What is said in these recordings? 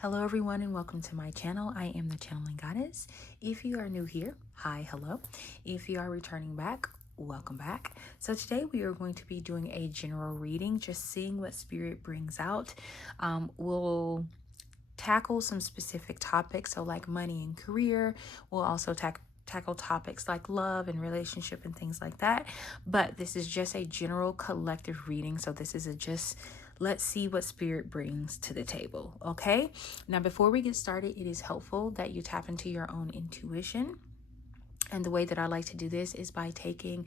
Hello everyone and welcome to my channel. I am the Channeling Goddess. If you are new here, hi, hello. If you are returning back, welcome back. So today we are going to be doing a general reading, just seeing what spirit brings out. We'll tackle some specific topics, so like money and career. We'll also tackle topics like love and relationship and things like that. But this is just a general collective reading. So this is let's see what spirit brings to the table. Okay. Now, before we get started, it is helpful that you tap into your own intuition. And the way that I like to do this is by taking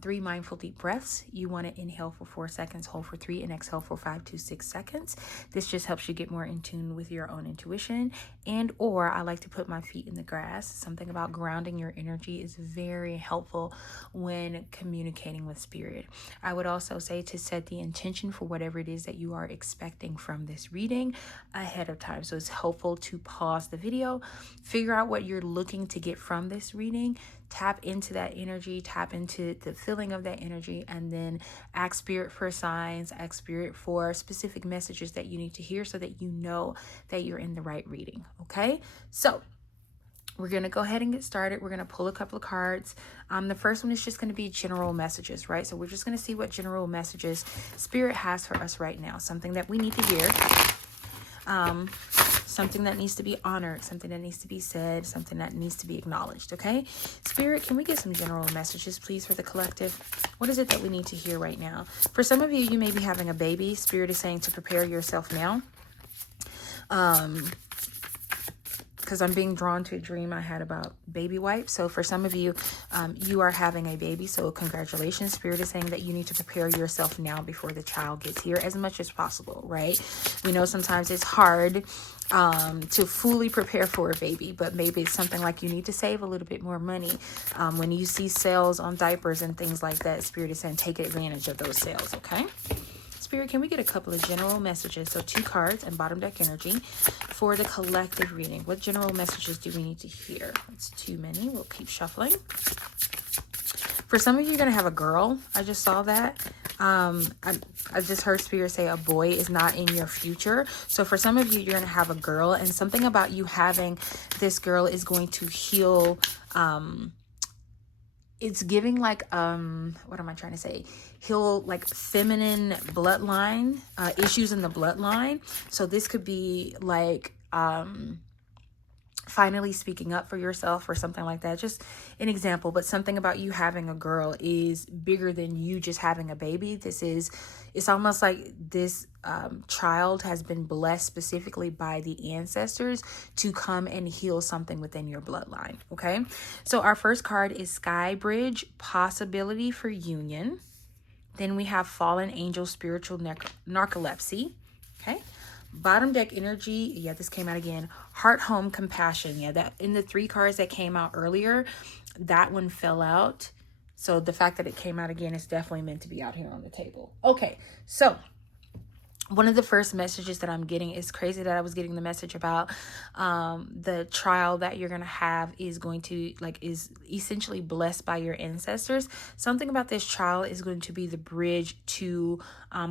3 mindful deep breaths. You want to inhale for 4 seconds, hold for 3, and exhale for 5 to 6 seconds. This just helps you get more in tune with your own intuition. And or I like to put my feet in the grass. Something about grounding your energy is very helpful when communicating with spirit. I would also say to set the intention for whatever it is that you are expecting from this reading ahead of time. So it's helpful to pause the video, figure out what you're looking to get from this reading, tap into that energy, tap into the feeling of that energy, and then ask spirit for signs, ask spirit for specific messages that you need to hear so that you know that you're in the right reading. Okay, so we're going to go ahead and get started. We're going to pull a couple of cards. The first one is just going to be general messages, right? So we're just going to see what general messages spirit has for us right now. Something that we need to hear. Something that needs to be honored, something that needs to be said, something that needs to be acknowledged, okay? Spirit, can we get some general messages, please, for the collective? What is it that we need to hear right now? For some of you, you may be having a baby. Spirit is saying to prepare yourself now. Because I'm being drawn to a dream I had about baby wipes. So for some of you, you are having a baby. So congratulations. Spirit is saying that you need to prepare yourself now before the child gets here as much as possible, right? We know sometimes it's hard to fully prepare for a baby, but maybe it's something like you need to save a little bit more money. When you see sales on diapers and things like that, Spirit is saying take advantage of those sales, okay? Spirit, can we get a couple of general messages? So 2 cards and bottom deck energy for the collective reading. What general messages do we need to hear? It's too many. We'll keep shuffling. For some of you, you're going to have a girl. I just saw that. I just heard spirit say a boy is not in your future. So for some of you, you're going to have a girl, and something about you having this girl is going to heal. It's giving like, what am I trying to say? Heal like feminine bloodline, issues in the bloodline. So this could be like, finally speaking up for yourself or something like that. Just an example, but something about you having a girl is bigger than you just having a baby. It's almost like this child has been blessed specifically by the ancestors to come and heal something within your bloodline. Okay, so our first card is Sky Bridge, possibility for union. Then we have Fallen Angel, spiritual narcolepsy. Okay, bottom deck energy, yeah, this came out again. Heart, home, compassion. Yeah, that in the 3 cards that came out earlier, that one fell out. So the fact that it came out again is definitely meant to be out here on the table. Okay, so one of the first messages that I'm getting, is crazy that I was getting the message about the child that you're going to have is going to is essentially blessed by your ancestors. Something about this child is going to be the bridge to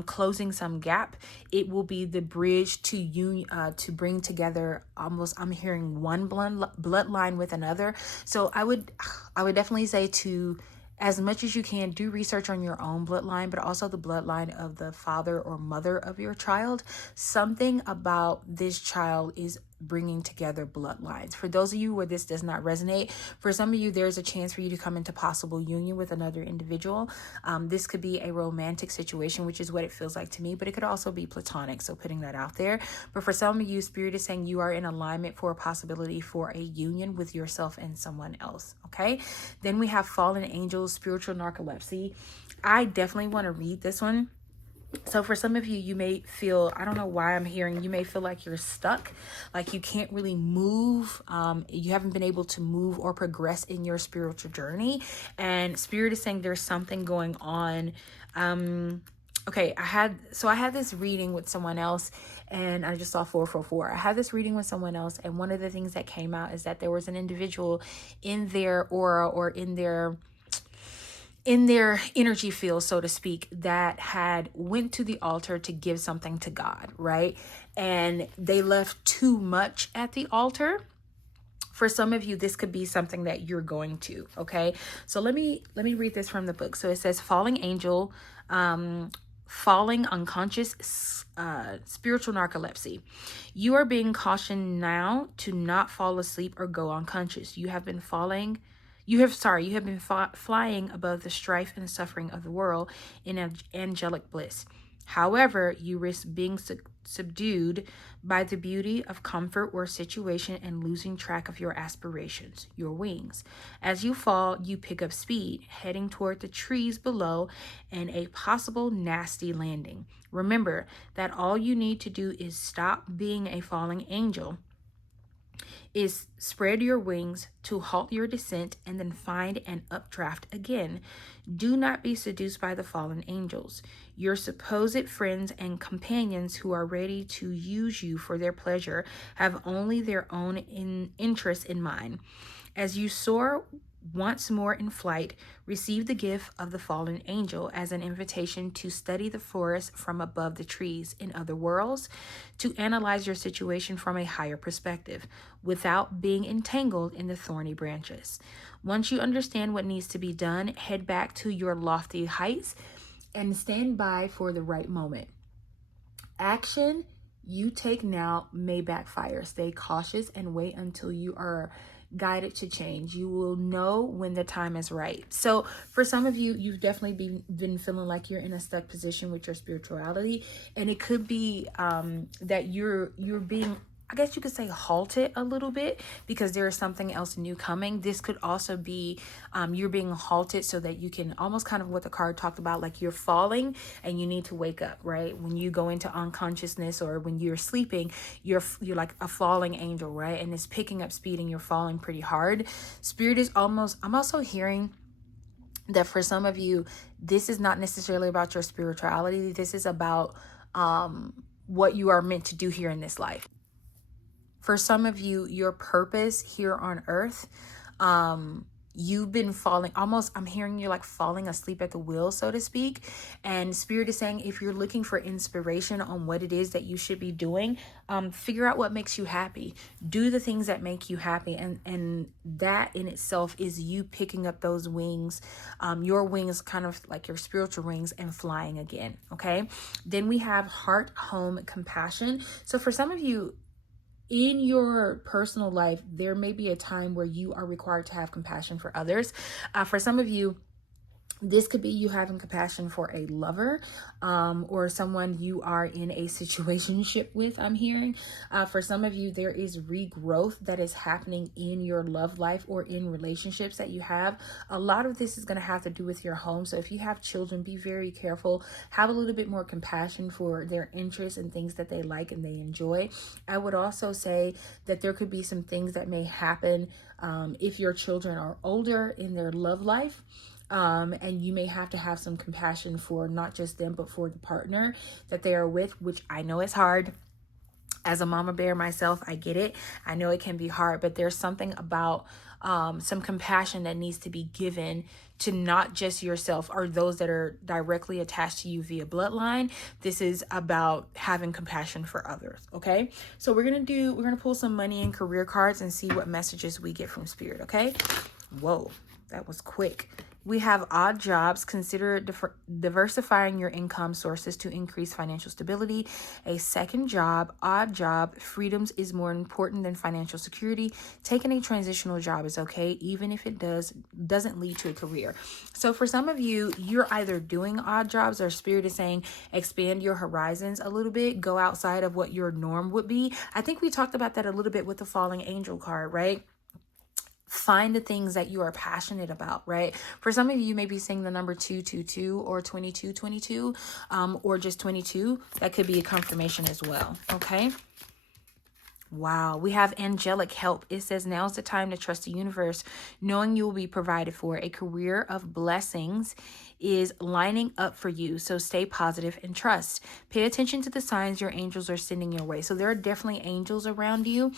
closing some gap. It will be the bridge to to bring together almost, I'm hearing one bloodline with another. So I would definitely say to, as much as you can, do research on your own bloodline, but also the bloodline of the father or mother of your child. Something about this child is bringing together bloodlines. For those of you where this does not resonate, for some of you, there's a chance for you to come into possible union with another individual. This could be a romantic situation, which is what it feels like to me, but it could also be platonic. So putting that out there. But for some of you, spirit is saying you are in alignment for a possibility for a union with yourself and someone else. Okay. Then we have Fallen Angels, spiritual narcolepsy. I definitely want to read this one. So for some of you, you may feel, I don't know why I'm hearing, you may feel like you're stuck, like you can't really move. You haven't been able to move or progress in your spiritual journey. And spirit is saying there's something going on. Okay, I had this reading with someone else, and I just saw 444. I had this reading with someone else, and one of the things that came out is that there was an individual in their aura or in their in their energy field, so to speak, that had went to the altar to give something to God, right? And they left too much at the altar. For some of you, this could be something that you're going to, okay? So let me read this from the book. So it says, falling angel, falling unconscious, spiritual narcolepsy. You are being cautioned now to not fall asleep or go unconscious. You have been flying above the strife and suffering of the world in angelic bliss. However, you risk being subdued by the beauty of comfort or situation and losing track of your aspirations, your wings. As you fall, you pick up speed, heading toward the trees below and a possible nasty landing. Remember that all you need to do is stop being a falling angel, is spread your wings to halt your descent and then find an updraft again. Do not be seduced by the fallen angels. Your supposed friends and companions who are ready to use you for their pleasure have only their own interests in mind. As you soar once more in flight, receive the gift of the fallen angel as an invitation to study the forest from above the trees. In other worlds, to analyze your situation from a higher perspective without being entangled in the thorny branches. Once you understand what needs to be done, head back to your lofty heights and stand by for the right moment. Action you take now may backfire. Stay cautious and wait until you are guided to change. You will know when the time is right. So for some of you, you've definitely been feeling like you're in a stuck position with your spirituality, and it could be that you're being, I guess you could say, halted a little bit because there is something else new coming. This could also be you're being halted so that you can, almost kind of what the card talked about, like you're falling and you need to wake up, right? When you go into unconsciousness or when you're sleeping, you're like a falling angel, right? And it's picking up speed and you're falling pretty hard. Spirit is I'm also hearing that for some of you, this is not necessarily about your spirituality. This is about what you are meant to do here in this life. For some of you, your purpose here on earth, you've been falling, almost, I'm hearing you like falling asleep at the wheel, so to speak. And Spirit is saying, if you're looking for inspiration on what it is that you should be doing, figure out what makes you happy. Do the things that make you happy. And that in itself is you picking up those wings, your wings, kind of like your spiritual wings, and flying again. Okay. Then we have heart, home, compassion. So for some of you, in your personal life, there may be a time where you are required to have compassion for others. For some of you, this could be you having compassion for a lover or someone you are in a situationship with, I'm hearing. For some of you, there is regrowth that is happening in your love life or in relationships that you have. A lot of this is going to have to do with your home. So if you have children, be very careful. Have a little bit more compassion for their interests and things that they like and they enjoy. I would also say that there could be some things that may happen if your children are older in their love life. And you may have to have some compassion for not just them, but for the partner that they are with, which I know is hard. As a mama bear myself, I get it. I know it can be hard, but there's something about some compassion that needs to be given to not just yourself or those that are directly attached to you via bloodline. This is about having compassion for others. Okay. So we're going to pull some money and career cards and see what messages we get from Spirit. Okay. Whoa, that was quick. We have odd jobs. Consider diversifying your income sources to increase financial stability. A second job, odd job, freedoms is more important than financial security. Taking a transitional job is okay, even if it doesn't lead to a career. So for some of you, you're either doing odd jobs or Spirit is saying expand your horizons a little bit. Go outside of what your norm would be. I think we talked about that a little bit with the falling angel card, right? Find the things that you are passionate about, right? For some of you, you may be saying the number 222 or 2222 or just 22. That could be a confirmation as well, okay? Wow. We have angelic help. It says now's the time to trust the universe, knowing you will be provided for. A career of blessings is lining up for you. So stay positive and trust. Pay attention to the signs your angels are sending your way. So there are definitely angels around you.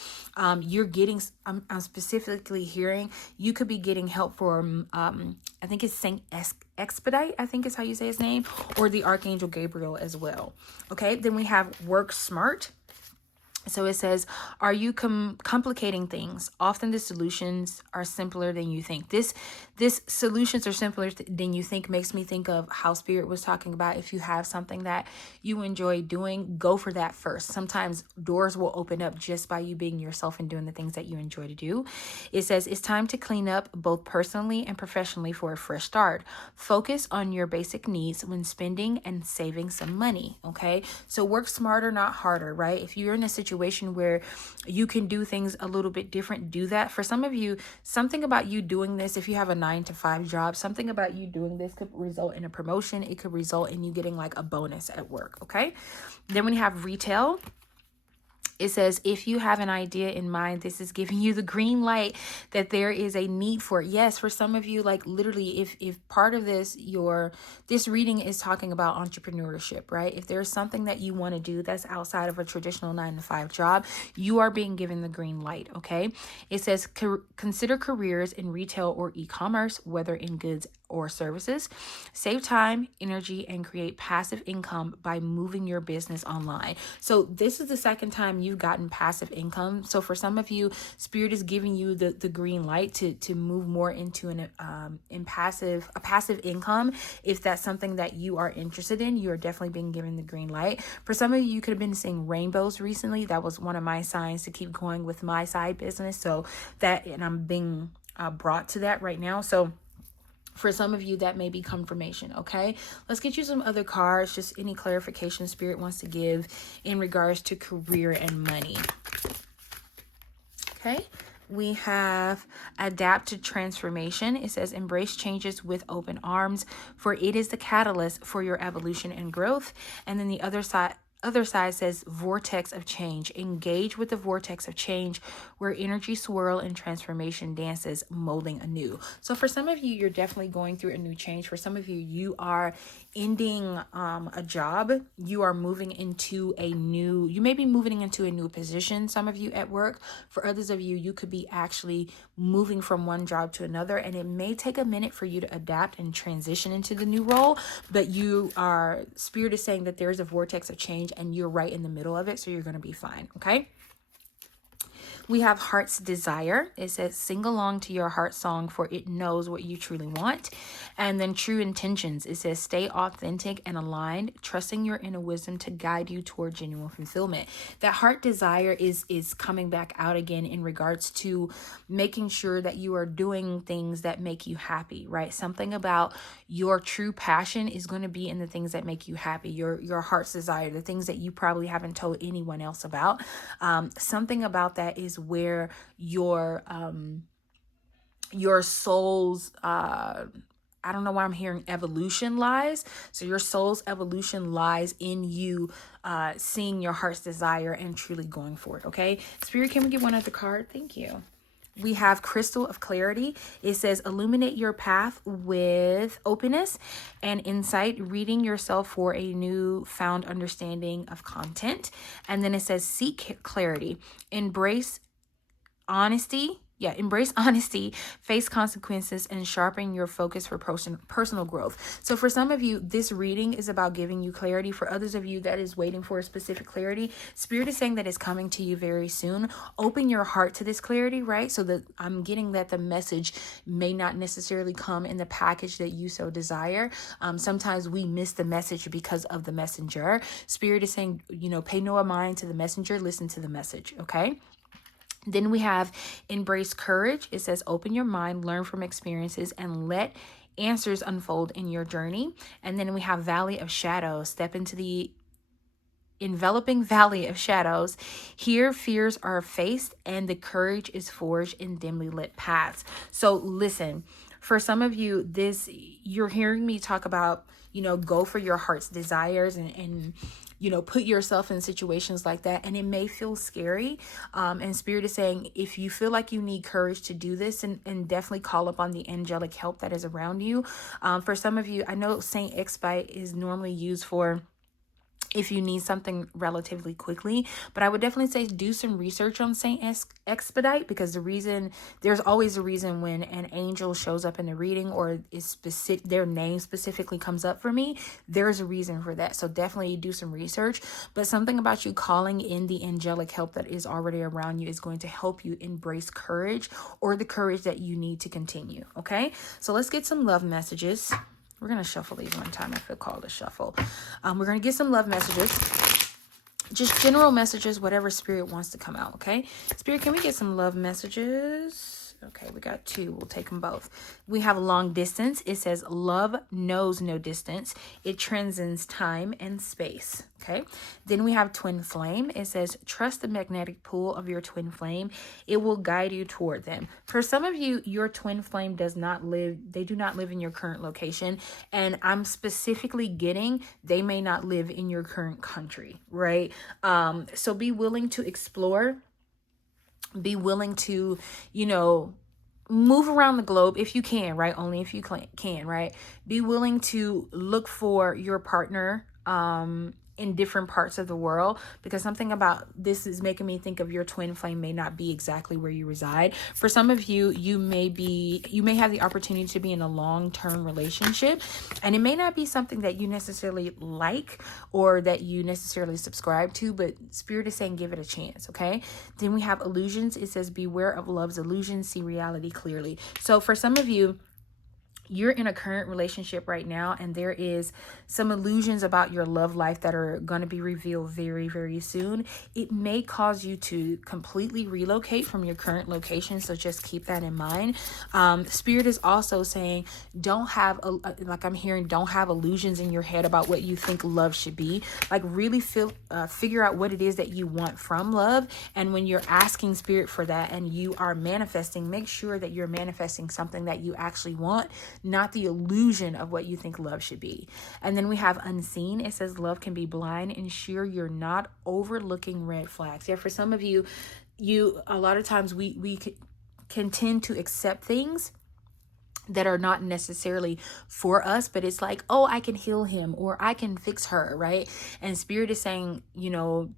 You're getting, I'm specifically hearing, you could be getting help from, I think it's Saint Expedite, I think is how you say his name, or the Archangel Gabriel as well. Okay. Then we have work smart. So it says, are you complicating things? Often the solutions are simpler than you think. This solutions are simpler than you think makes me think of how Spirit was talking about. If you have something that you enjoy doing, go for that first. Sometimes doors will open up just by you being yourself and doing the things that you enjoy to do. It says it's time to clean up both personally and professionally for a fresh start. Focus on your basic needs when spending and saving some money. Okay. So work smarter, not harder, right? If you're in a situation where you can do things a little bit different, do that. For some of you, something about you doing this, if you have a 9-to-5 job, something about you doing this could result in a promotion. It could result in you getting like a bonus at work. Okay. Then when you have retail, it says, if you have an idea in mind, this is giving you the green light that there is a need for it. Yes, for some of you, like literally, if part of this, this reading is talking about entrepreneurship, right? If there's something that you want to do that's outside of a traditional 9-to-5 job, you are being given the green light, okay? It says, consider careers in retail or e-commerce, whether in goods or services. Save time, energy, and create passive income by moving your business online. So this is the second time you've gotten passive income. So for some of you, Spirit is giving you the green light to move more into a passive income. If that's something that you are interested in, you are definitely being given the green light. For some of you, you could have been seeing rainbows recently. That was one of my signs to keep going with my side business. So that, and I'm being brought to that right now. So for some of you, that may be confirmation, okay? Let's get you some other cards, just any clarification Spirit wants to give in regards to career and money. Okay, we have adapt to transformation. It says, embrace changes with open arms, for it is the catalyst for your evolution and growth. And then the other side says vortex of change. Engage with the vortex of change where energy swirl and transformation dances, molding anew. So for some of you, you're definitely going through a new change. For some of you, you are ending a job. You are moving into you may be moving into a new position, some of you at work. For others of you, you could be actually moving from one job to another, and it may take a minute for you to adapt and transition into the new role, but Spirit is saying that there's a vortex of change and you're right in the middle of it, so you're going to be fine, okay? We have heart's desire. It says, sing along to your heart song, for it knows what you truly want. And then true intentions. It says, stay authentic and aligned, trusting your inner wisdom to guide you toward genuine fulfillment. That heart desire is coming back out again in regards to making sure that you are doing things that make you happy, right? Something about your true passion is going to be in the things that make you happy, your heart's desire, the things that you probably haven't told anyone else about. Something about that is where your soul's I don't know why I'm hearing evolution lies. So your soul's evolution lies in you seeing your heart's desire and truly going for it. Okay, Spirit, can we get one other card? Thank you. We have Crystal of Clarity. It says, illuminate your path with openness and insight, reading yourself for a new found understanding of content. And then it says, seek clarity, embrace honesty, face consequences, and sharpen your focus for personal growth. So for some of you, this reading is about giving you clarity. For others of you that is waiting for a specific clarity, Spirit is saying that it's coming to you very soon. Open your heart to this clarity, right? So that I'm getting that the message may not necessarily come in the package that you so desire. Sometimes we miss the message because of the messenger. Spirit is saying, pay no mind to the messenger, listen to the message, okay? Then we have embrace courage. It says, open your mind, learn from experiences, and let answers unfold in your journey. And then we have valley of shadows. Step into the enveloping valley of shadows. Here fears are faced and the courage is forged in dimly lit paths. So listen, for some of you, you're hearing me talk about, go for your heart's desires and put yourself in situations like that. And it may feel scary. And Spirit is saying, if you feel like you need courage to do this, and definitely call upon the angelic help that is around you. For some of you, I know Saint Expedite is normally used for if you need something relatively quickly, but I would definitely say do some research on Saint Expedite, because there's always a reason when an angel shows up in the reading, or is specific, their name specifically comes up for me, there's a reason for that. So definitely do some research, but something about you calling in the angelic help that is already around you is going to help you embrace courage, or the courage that you need to continue. Okay, so let's get some love messages. We're going to shuffle these one time. I feel called to shuffle. We're going to get some love messages. Just general messages, whatever Spirit wants to come out, okay? Spirit, can we get some love messages? Okay, we got 2. We'll take them both. We have long distance. It says, love knows no distance. It transcends time and space, okay? Then we have twin flame. It says, trust the magnetic pull of your twin flame. It will guide you toward them. For some of you, your twin flame they do not live in your current location. And I'm specifically getting, they may not live in your current country, right? So be willing to explore. Be willing to, move around the globe if you can, right? Only if you can, right? Be willing to look for your partner in different parts of the world, because something about this is making me think of your twin flame may not be exactly where you reside. For some of you, you may have the opportunity to be in a long-term relationship, and it may not be something that you necessarily like or that you necessarily subscribe to, but Spirit is saying give it a chance, okay? Then we have illusions. It says beware of love's illusions, see reality clearly. So for some of you, you're in a current relationship right now, and there is some illusions about your love life that are going to be revealed very, very soon. It may cause you to completely relocate from your current location, so just keep that in mind. Spirit is also saying don't have illusions in your head about what you think love should be. Like really figure out what it is that you want from love, and when you're asking Spirit for that and you are manifesting, make sure that you're manifesting something that you actually want, not the illusion of what you think love should be. And then we have unseen. It says love can be blind. Ensure you're not overlooking red flags. Yeah, for some of you, a lot of times we can tend to accept things that are not necessarily for us, but it's like, oh, I can heal him or I can fix her, right? And Spirit is saying,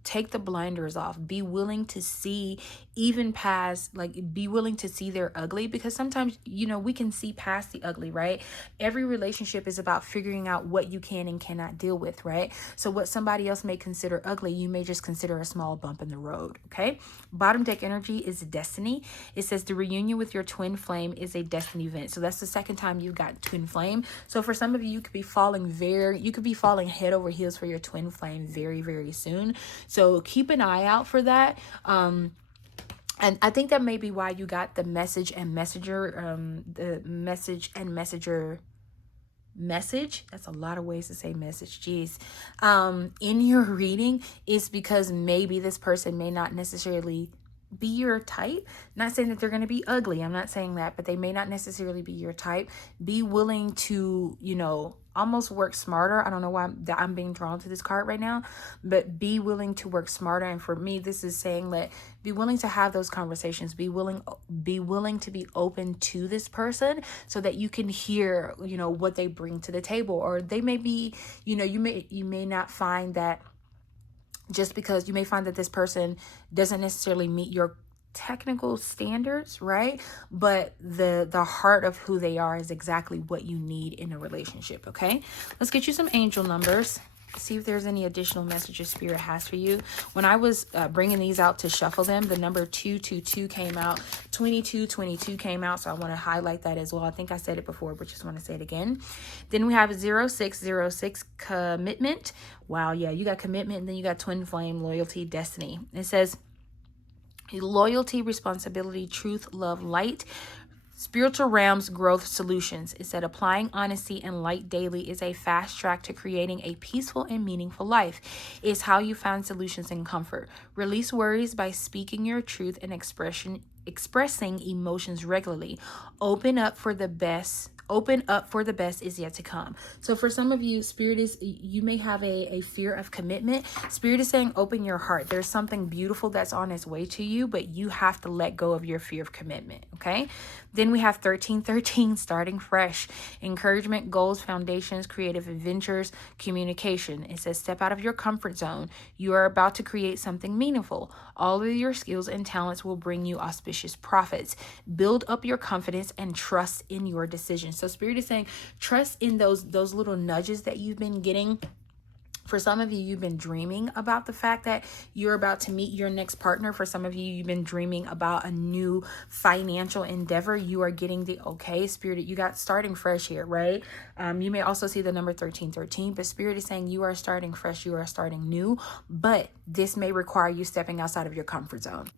take the blinders off. Be willing to see even past, be willing to see their ugly, because sometimes, we can see past the ugly, right? Every relationship is about figuring out what you can and cannot deal with, right? So what somebody else may consider ugly, you may just consider a small bump in the road, okay? Bottom deck energy is destiny. It says the reunion with your twin flame is a destiny event. So that's the second time you've got twin flame. So for some of you, you could be falling head over heels for your twin flame very, very soon. So keep an eye out for that. And I think that may be why you got the message and messenger, message. That's a lot of ways to say message. Jeez. In your reading is because maybe this person may not necessarily be your type. Not saying that they're going to be ugly. I'm not saying that, but they may not necessarily be your type. Be willing to, almost work smarter. I don't know why I'm being drawn to this card right now, but be willing to work smarter. And for me, this is saying that be willing to have those conversations. Be willing to be open to this person so that you can hear, what they bring to the table. Or they may be, you may not find that. Just because you may find that this person doesn't necessarily meet your technical standards, right? But the heart of who they are is exactly what you need in a relationship, okay? Let's get you some angel numbers. See if there's any additional messages Spirit has for you. When I was bringing these out to shuffle them, the number 222 came out, 2222 came out, so I want to highlight that as well. I think I said it before, but just want to say it again. Then we have 0606, commitment. Wow, yeah, you got commitment, and then you got twin flame, loyalty, destiny. It says loyalty, responsibility, truth, love, light. Spiritual realms, growth, solutions. It said applying honesty and light daily is a fast track to creating a peaceful and meaningful life. It's how you find solutions and comfort. Release worries by speaking your truth and expressing emotions regularly. Open Open up, for the best is yet to come. So for some of you, Spirit is, you may have a fear of commitment. Spirit is saying, open your heart. There's something beautiful that's on its way to you, but you have to let go of your fear of commitment. Okay. Then we have 1313, starting fresh. Encouragement, goals, foundations, creative adventures, communication. It says, step out of your comfort zone. You are about to create something meaningful. All of your skills and talents will bring you auspicious profits. Build up your confidence and trust in your decisions. So Spirit is saying, trust in those little nudges that you've been getting. For some of you, you've been dreaming about the fact that you're about to meet your next partner. For some of you, you've been dreaming about a new financial endeavor. You are getting the okay. Spirit, you got starting fresh here, right? You may also see the number 1313, but Spirit is saying you are starting fresh. You are starting new, but this may require you stepping outside of your comfort zone.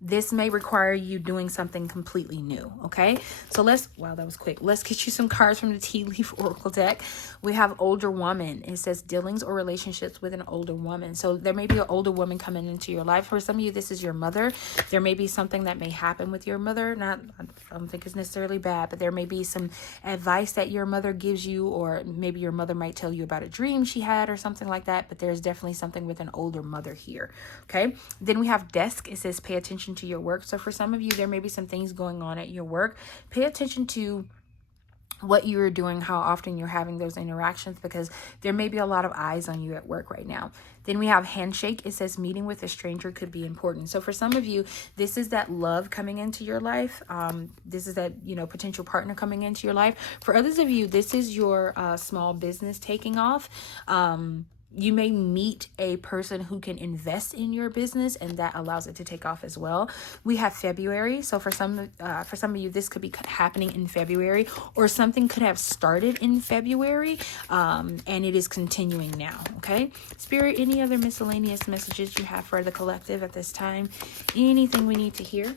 This may require you doing something completely new. Okay. So wow, that was quick. Let's get you some cards from the Tea Leaf Oracle deck. We have older woman. It says dealings or relationships with an older woman. So there may be an older woman coming into your life. For some of you, this is your mother. There may be something that may happen with your mother. I don't think it's necessarily bad, but there may be some advice that your mother gives you, or maybe your mother might tell you about a dream she had or something like that. But there's definitely something with an older mother here. Okay. Then we have desk. It says pay attention to your work. So for some of you, there may be some things going on at your work. Pay attention to what you're doing, how often you're having those interactions, because there may be a lot of eyes on you at work right now. Then we have handshake. It says meeting with a stranger could be important. So for some of you, this is that love coming into your life. This is that, potential partner coming into your life. For others of you, this is your small business taking off. You may meet a person who can invest in your business, and that allows it to take off as well. We have February. So for some of you, this could be happening in February, or something could have started in February, and it is continuing now. Okay. Spirit, any other miscellaneous messages you have for the collective at this time? Anything we need to hear?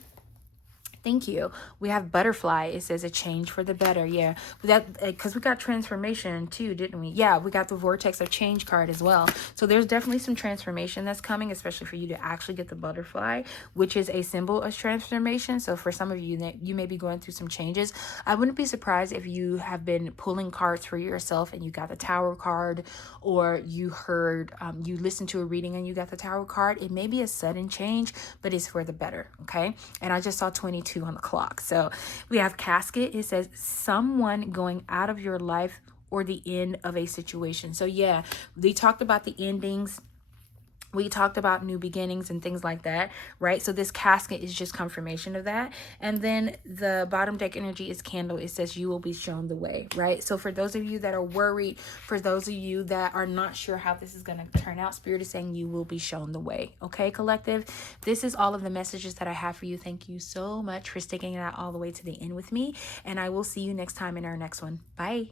Thank you. We have butterfly. It says a change for the better. Yeah, that because we got transformation too, didn't we? Yeah, we got the vortex of change card as well. So there's definitely some transformation that's coming, especially for you to actually get the butterfly, which is a symbol of transformation. So for some of you, that you may be going through some changes. I wouldn't be surprised if you have been pulling cards for yourself and you got the Tower card, or you heard, you listened to a reading and you got the Tower card. It may be a sudden change, but it's for the better. Okay. And I just saw 22 on the clock. So we have casket. It says someone going out of your life or the end of a situation. So yeah, they talked about the endings. We talked about new beginnings and things like that, right? So this casket is just confirmation of that. And then the bottom deck energy is candle. It says you will be shown the way, right? So for those of you that are worried, for those of you that are not sure how this is going to turn out, Spirit is saying you will be shown the way. Okay, collective? This is all of the messages that I have for you. Thank you so much for sticking it out all the way to the end with me. And I will see you next time in our next one. Bye.